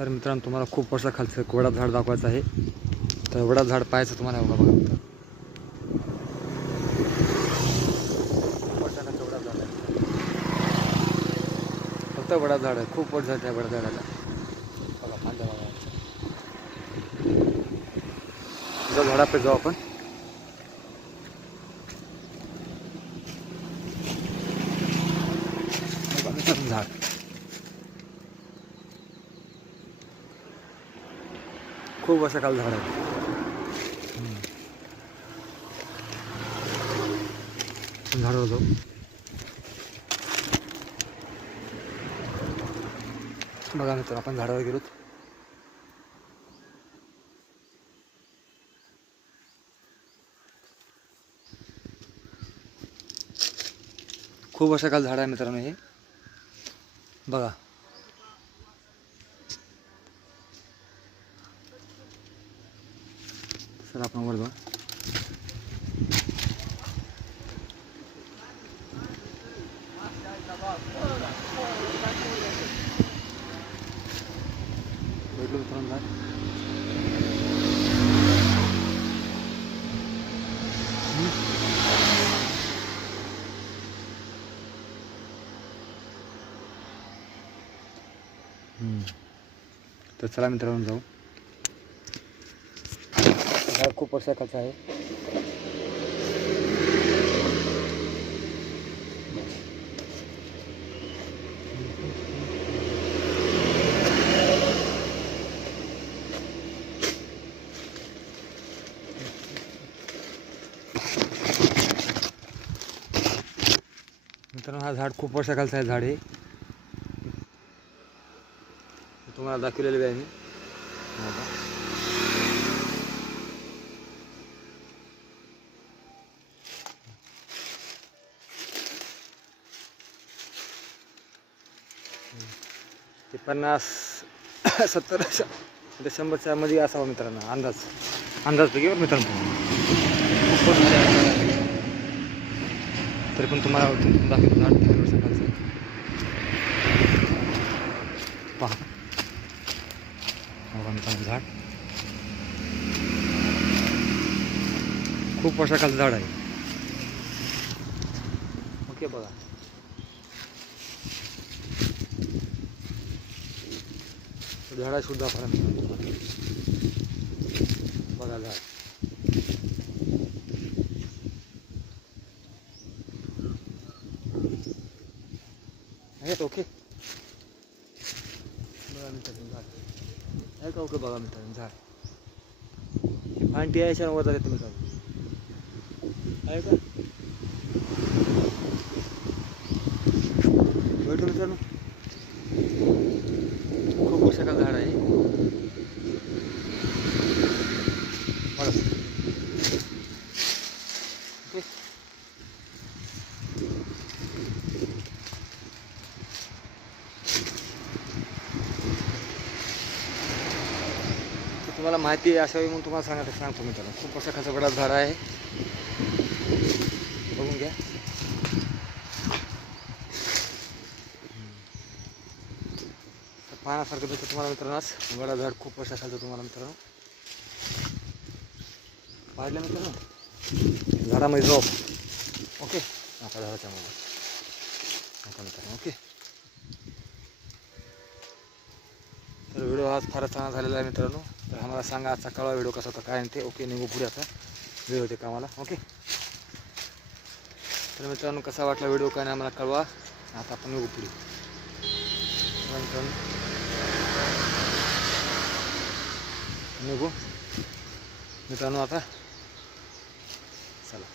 तर मित्रांनो तुम्हाला खूप वर्षाखालचं एक वडाचं झाड दाखवायचं आहे. तर वडाचं झाड पाहायचं तुम्हाला बघा बघा मित्रांनो. खूप वर्षाखालचं वडाचं झाड आहे. फक्त वडाचं झाड आहे. खूप वर्ष झालं त्या वडाच्या झाडाला. बघा फांद्या बघा. जो झाडाकडे जाऊ आपण. झाड खूप वर्षाकाल झाड आहे. झाडावर जाऊ. बघा मित्र आपण झाडावर गेलो. खूप वर्षाकाल झाड आहे मित्रांनो हे बघा. सर आपण वर जाऊ. भेटलो मित्रांनो झाड. तर चला मित्रांनो जाऊ. झाड खूप वर्षाकालचं आहे. मित्रांनो हा झाड खूप वर्षाखालचं आहे झाड हे. तुम्हाला दाखवलेलं आहे मी. ते 50-70 ते 100च्या मध्ये असावं मित्रांनो. अंदाज बघा मित्रांनो. तरी पण तुम्हाला दाखवतो झाड किती वर्षाखालचं पहा. बघा मित्रांनो झाड खूप वर्षाखालचं झाड आहे. ओके बघा. झाडा सुद्धा फरक बघा झाड. आहेत ओके. बघा मित्रांनो झाड आहे का. ओके बघा मित्रांनो झाड फांटी आहे वर जाते मित्रांनो आहे का. भेटू मित्रांनो. खूप वर्षाकाल झाड आहे बघा. ओके तुम्हाला माहिती असावी म्हणून तुम्हाला सांगतो मित्रांनो. खूप वर्षाखालचं वडाचं झाड आहे. बघून घ्या. पाहण्यासारखं दिसतं तुम्हाला मित्रांनो. वडाचं झाड खूप वर्षाखालचं तुम्हाला मित्रांनो पाहिलं मित्रांनो. झाडामध्ये जाऊ ओके. आता झाडाच्या मध्ये नका मित्रांनो ओके. तर व्हिडिओ आज फारच चांगला झालेला आहे मित्रांनो. तर आम्हाला सांगा आजचा कळवा व्हिडिओ कसा होता काय ते. ओके निघू पुढे आता वेळ होते कामाला ओके. तर मित्रांनो कसा वाटला व्हिडिओ काय नाही आम्हाला कळवा. आता आपण निघू पुढे निघू मित्रांनो आता चला.